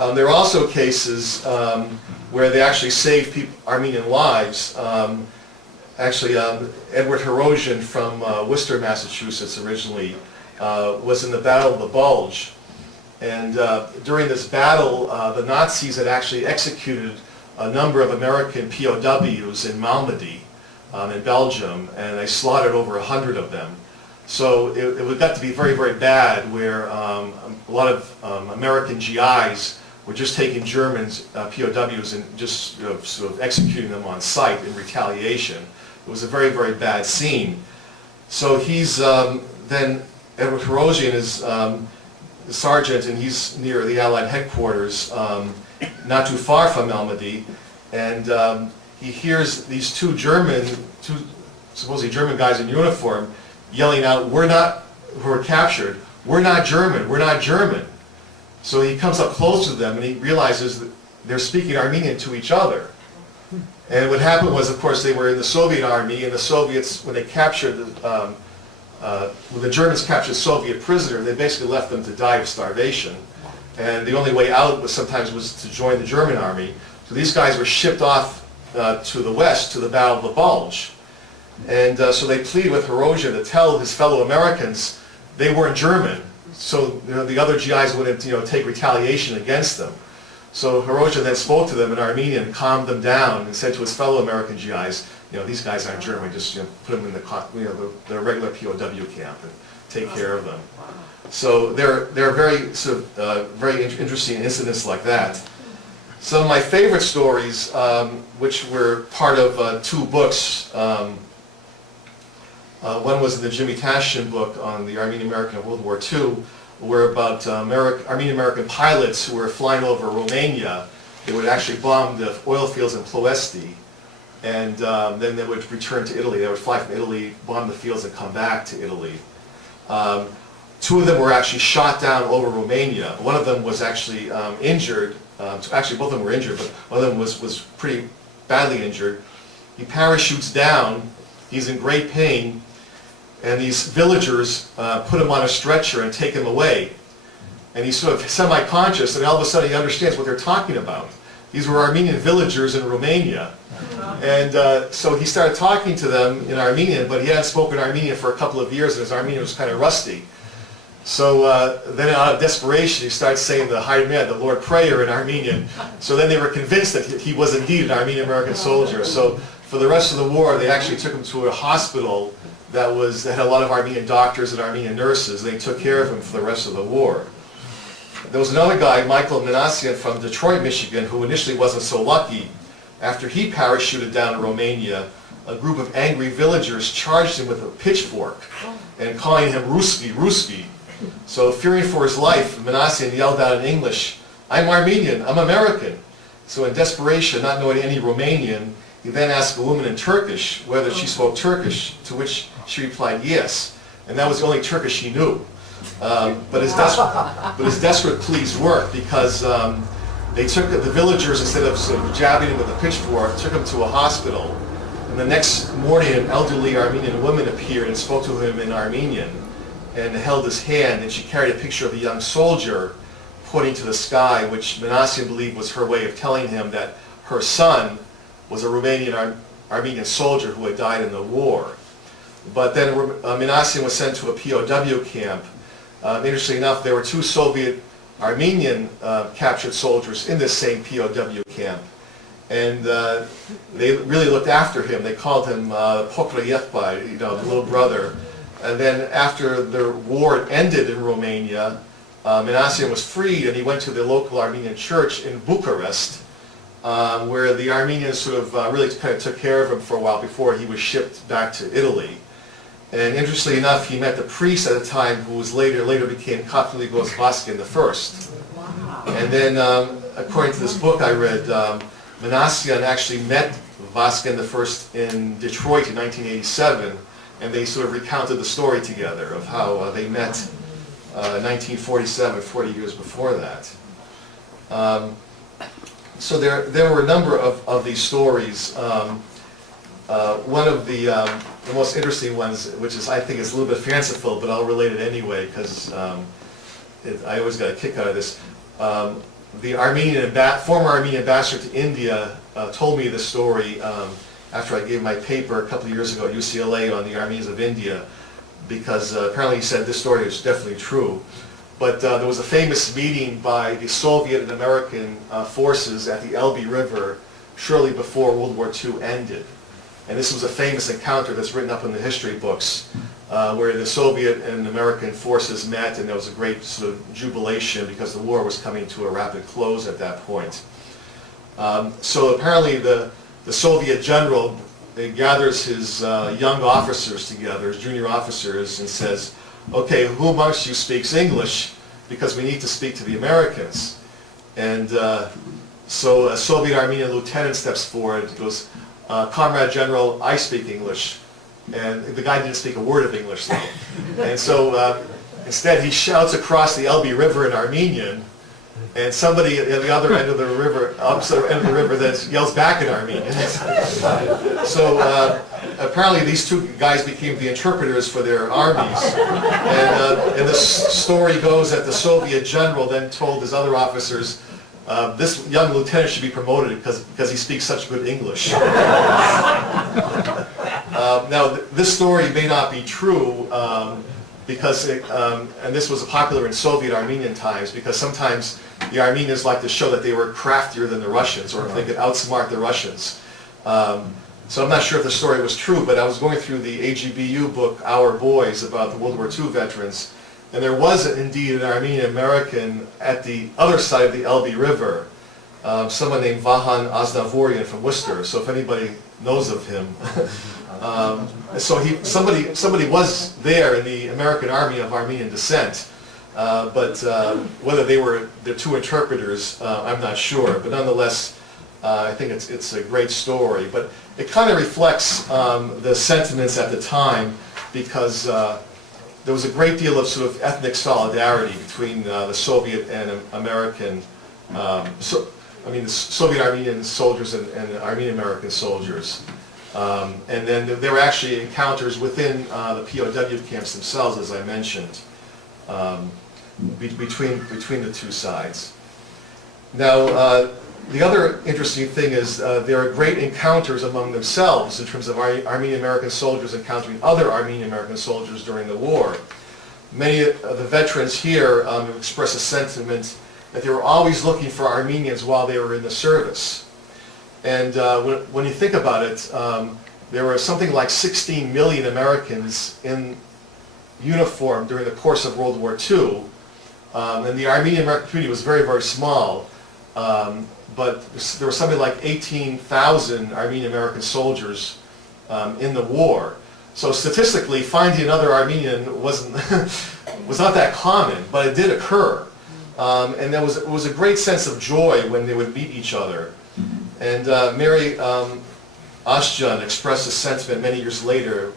There are also cases where they actually saved Armenian lives. Edward Hirosian from Worcester, Massachusetts originally was in the Battle of the Bulge. And during this battle, the Nazis had actually executed a number of American POWs in Malmedy in Belgium, and they slaughtered over 100 of them. So it got to be very, very bad, where a lot of American GIs were just taking German POWs and just sort of executing them on sight in retaliation. It was a very, very bad scene. So he's then, Edward Hirosian is the sergeant, and he's near the Allied headquarters, not too far from Malmedy, and he hears these two supposedly German guys in uniform yelling out, who are captured, we're not German, we're not German. So he comes up close to them and he realizes that they're speaking Armenian to each other. And what happened was, of course, they were in the Soviet army, and the Soviets, when they captured, when the Germans captured Soviet prisoners, they basically left them to die of starvation. And the only way out sometimes was to join the German army. So these guys were shipped off to the west, to the Battle of the Bulge. And so they pleaded with Hirosian to tell his fellow Americans they weren't German, so the other GIs wouldn't take retaliation against them. So Hirosian then spoke to them in Armenian, calmed them down, and said to his fellow American GIs, these guys aren't German, just put them in the regular POW camp and take care of them. So there are very very interesting incidents like that. Some of my favorite stories, which were part of two books. One was in the Jimmy Tashin book on the Armenian-American World War II, were about Armenian-American pilots who were flying over Romania. They would actually bomb the oil fields in Ploesti, and then they would return to Italy. They would fly from Italy, bomb the fields, and come back to Italy. Two of them were actually shot down over Romania. One of them was actually injured. Actually, both of them were injured, but one of them was pretty badly injured. He parachutes down. He's in great pain. And these villagers put him on a stretcher and take him away. And he's sort of semi-conscious, and all of a sudden he understands what they're talking about. These were Armenian villagers in Romania. And so he started talking to them in Armenian, but he hadn't spoken Armenian for a couple of years, and his Armenian was kind of rusty. So then out of desperation, he started saying the Haymed, the Lord Prayer, in Armenian. So then they were convinced that he was indeed an Armenian-American soldier. So for the rest of the war, they actually took him to a hospital that had a lot of Armenian doctors and Armenian nurses. They took care of him for the rest of the war. There was another guy, Michael Minasi from Detroit, Michigan, who initially wasn't so lucky. After he parachuted down to Romania, a group of angry villagers charged him with a pitchfork and calling him Ruski, Ruski. So fearing for his life, Minasi yelled out in English, "I'm Armenian, I'm American." So in desperation, not knowing any Romanian, he then asked a woman in Turkish whether she spoke Turkish, to which she replied yes. And that was the only Turkish he knew. But his desperate pleas worked, because they took the villagers, instead of sort of jabbing him with a pitchfork, took him to a hospital. And the next morning, an elderly Armenian woman appeared and spoke to him in Armenian and held his hand, and she carried a picture of a young soldier pointing to the sky, which Minasi believed was her way of telling him that her son was a Romanian Armenian soldier who had died in the war. But then Minasi was sent to a POW camp. Interestingly enough, there were two Soviet Armenian captured soldiers in this same POW camp. And they really looked after him. They called him Pokrayevpa, the little brother. And then after the war ended in Romania, Minasi was freed, and he went to the local Armenian church in Bucharest, where the Armenians sort of really kind of took care of him for a while before he was shipped back to Italy. And interestingly enough, he met the priest at the time who was later became Catholicos Vasken I. Wow. And then, according to this book I read, Minasi actually met Vasken I in Detroit in 1987, and they sort of recounted the story together of how they met in 1947, 40 years before that. So there were a number of these stories. One of the most interesting ones, which I think is a little bit fanciful, but I'll relate it anyway, because I always got a kick out of this. the former Armenian ambassador to India told me this story after I gave my paper a couple of years ago at UCLA on the Armenians of India, because apparently he said this story is definitely true. But there was a famous meeting by the Soviet and American forces at the Elbe River shortly before World War II ended. And this was a famous encounter that's written up in the history books, where the Soviet and American forces met, and there was a great sort of jubilation because the war was coming to a rapid close at that point. So apparently the Soviet general gathers his young officers together, his junior officers, and says, okay, who amongst you speaks English? Because we need to speak to the Americans. And so a Soviet Armenian lieutenant steps forward and goes, Comrade General, I speak English. And the guy didn't speak a word of English though. And so instead he shouts across the Elbe River in Armenian, and somebody at the other end of the river, opposite end of the river, then yells back in Armenian. So apparently these two guys became the interpreters for their armies. And the story goes that the Soviet general then told his other officers, this young lieutenant should be promoted because he speaks such good English. Now, this story may not be true because, and this was popular in Soviet Armenian times, because sometimes the Armenians like to show that they were craftier than the Russians, or if they could outsmart the Russians. So I'm not sure if the story was true, but I was going through the AGBU book, Our Boys, about the World War II veterans, and there was indeed an Armenian-American at the other side of the Elbe River, someone named Vahan Azdavorian from Worcester, so if anybody knows of him. So somebody was there in the American Army of Armenian descent, but whether they were the two interpreters, I'm not sure. But nonetheless, I think it's a great story. But it kind of reflects the sentiments at the time, because there was a great deal of sort of ethnic solidarity between the Soviet and American, the Soviet Armenian soldiers and Armenian-American soldiers. And then there were actually encounters within the POW camps themselves, as I mentioned, between the two sides. Now, the other interesting thing is there are great encounters among themselves in terms of Armenian-American soldiers encountering other Armenian-American soldiers during the war. Many of the veterans here express a sentiment that they were always looking for Armenians while they were in the service. And when you think about it, there were something like 16 million Americans in uniform during the course of World War II. And the Armenian-American community was very, very small. But there were something like 18,000 Armenian-American soldiers in the war. So statistically, finding another Armenian was not that common, but it did occur. And it was a great sense of joy when they would meet each other. And Mary Ashjan expressed a sentiment many years later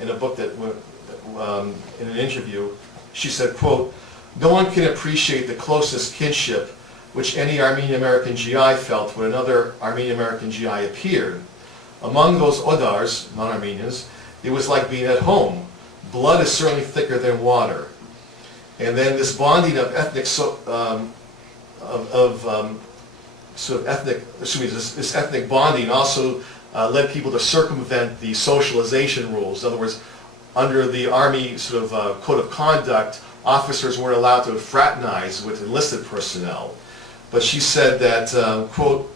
in a book in an interview. She said, quote, "No one can appreciate the closest kinship which any Armenian-American GI felt when another Armenian-American GI appeared. Among those Odars, non-Armenians, it was like being at home. Blood is certainly thicker than water." And then this bonding of this ethnic bonding also led people to circumvent the socialization rules. In other words, under the Army code of conduct, officers weren't allowed to fraternize with enlisted personnel. But she said that, quote,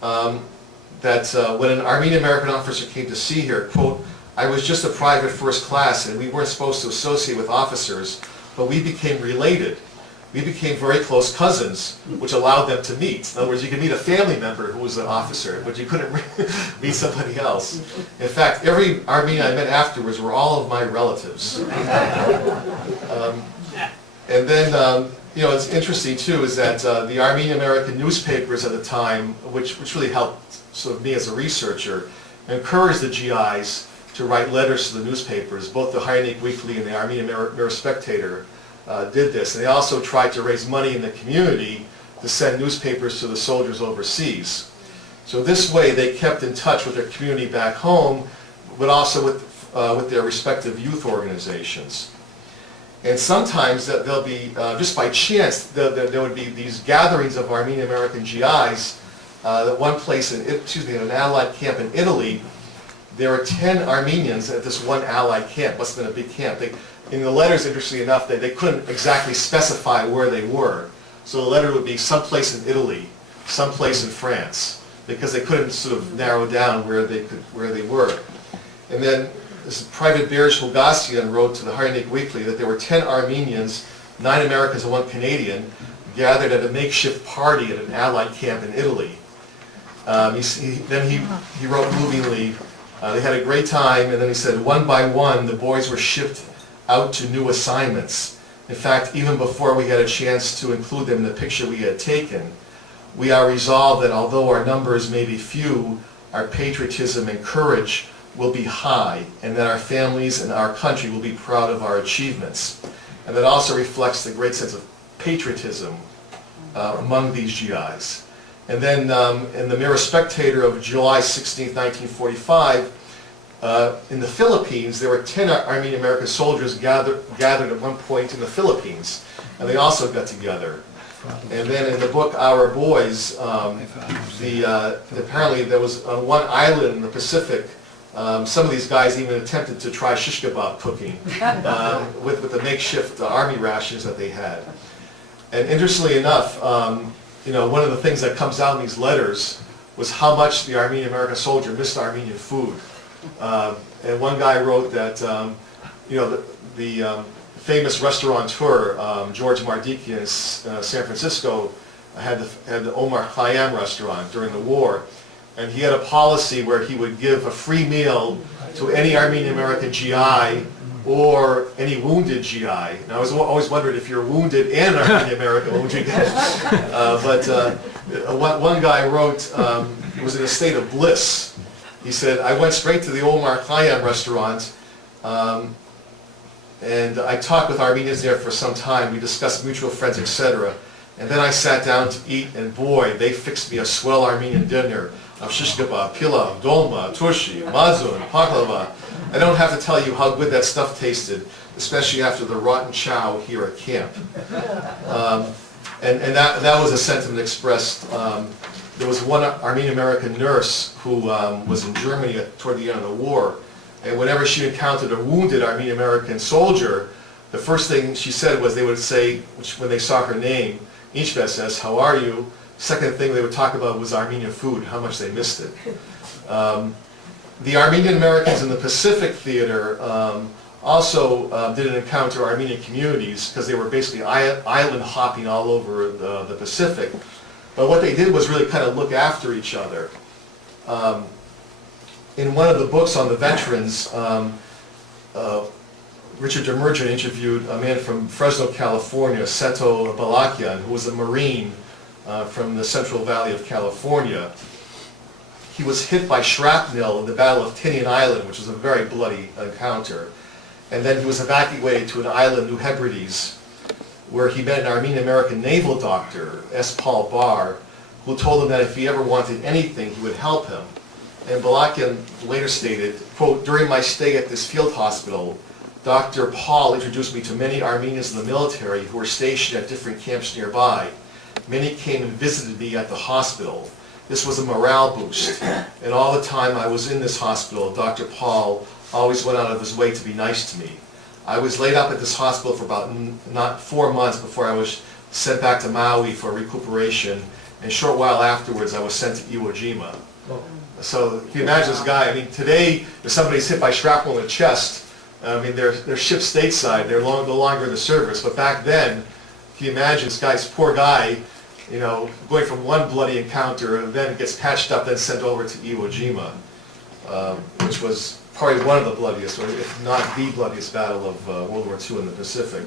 when an Armenian-American officer came to see her, quote, "I was just a private first class and we weren't supposed to associate with officers, but we became related. We became very close cousins, which allowed them to meet." In other words, you could meet a family member who was an officer, but you couldn't meet somebody else. In fact, every Armenian I met afterwards were all of my relatives. And then, it's interesting too is that the Armenian-American newspapers at the time, which really helped me as a researcher, encouraged the GIs to write letters to the newspapers. Both the Hainik Weekly and the Armenian-American Spectator did this. And they also tried to raise money in the community to send newspapers to the soldiers overseas. So this way they kept in touch with their community back home, but also with their respective youth organizations. And sometimes there'll be, just by chance, there would be these gatherings of Armenian-American GIs. At one place, in an Allied camp in Italy, there were 10 Armenians at this one Allied camp. Must have been a big camp. In the letters, interestingly enough, they couldn't exactly specify where they were. So the letter would be someplace in Italy, someplace in France, because they couldn't sort of narrow down where they were. And then this Private Berj Hulgassian wrote to the Haryanik Weekly that there were 10 Armenians, 9 Americans and 1 Canadian, gathered at a makeshift party at an Allied camp in Italy. Then he wrote movingly, they had a great time, and then he said, one by one, the boys were shipped out to new assignments. In fact, even before we had a chance to include them in the picture we had taken, we are resolved that although our numbers may be few, our patriotism and courage will be high, and that our families and our country will be proud of our achievements. And that also reflects the great sense of patriotism among these GIs. And then in the Mirror Spectator of July 16, 1945, in the Philippines, there were 10 Armenian-American soldiers gathered at one point in the Philippines, and they also got together. And then in the book Our Boys, apparently there was on one island in the Pacific, some of these guys even attempted to try shish kebab cooking with the makeshift army rations that they had. And interestingly enough, one of the things that comes out in these letters was how much the Armenian-American soldier missed Armenian food. And one guy wrote that, the famous restaurateur, George Mardikian in San Francisco, had the Omar Khayyam restaurant during the war. And he had a policy where he would give a free meal to any Armenian-American GI or any wounded GI. And I was always wondered if you're wounded and Armenian-American, what would you get? One guy wrote, was in a state of bliss. He said, I went straight to the Omar Khayyam restaurant, and I talked with Armenians there for some time. We discussed mutual friends, etc. And then I sat down to eat, and boy, they fixed me a swell Armenian dinner of shish kebab, pilav, dolma, turshi, mazun, baklava. I don't have to tell you how good that stuff tasted, especially after the rotten chow here at camp. And that was a sentiment expressed. There was one Armenian-American nurse who was in Germany toward the end of the war, and whenever she encountered a wounded Armenian-American soldier, the first thing she said was they would say, when they saw her name, Inchves, how are you? Second thing they would talk about was Armenian food, how much they missed it. The Armenian-Americans in the Pacific Theater also didn't encounter Armenian communities because they were basically island hopping all over the Pacific. But what they did was really kind of look after each other. In one of the books on the veterans, Richard Demerjen interviewed a man from Fresno, California, Seto Balakian, who was a Marine from the Central Valley of California. He was hit by shrapnel in the Battle of Tinian Island, which was a very bloody encounter. And then he was evacuated to an island, New Hebrides, where he met an Armenian-American naval doctor, S. Paul Barr, who told him that if he ever wanted anything, he would help him. And Balakian later stated, quote, during my stay at this field hospital, Dr. Paul introduced me to many Armenians in the military who were stationed at different camps nearby. Many came and visited me at the hospital. This was a morale boost. And all the time I was in this hospital, Dr. Paul always went out of his way to be nice to me. I was laid up at this hospital for about not 4 months before I was sent back to Maui for recuperation. And a short while afterwards, I was sent to Iwo Jima. So can you imagine this guy? I mean, today, if somebody's hit by shrapnel in the chest, I mean, they're shipped stateside. They're no longer in the service. But back then, can you imagine this guy's poor guy, going from one bloody encounter and then gets patched up, then sent over to Iwo Jima, which was probably one of the bloodiest, or if not the bloodiest battle of World War II in the Pacific.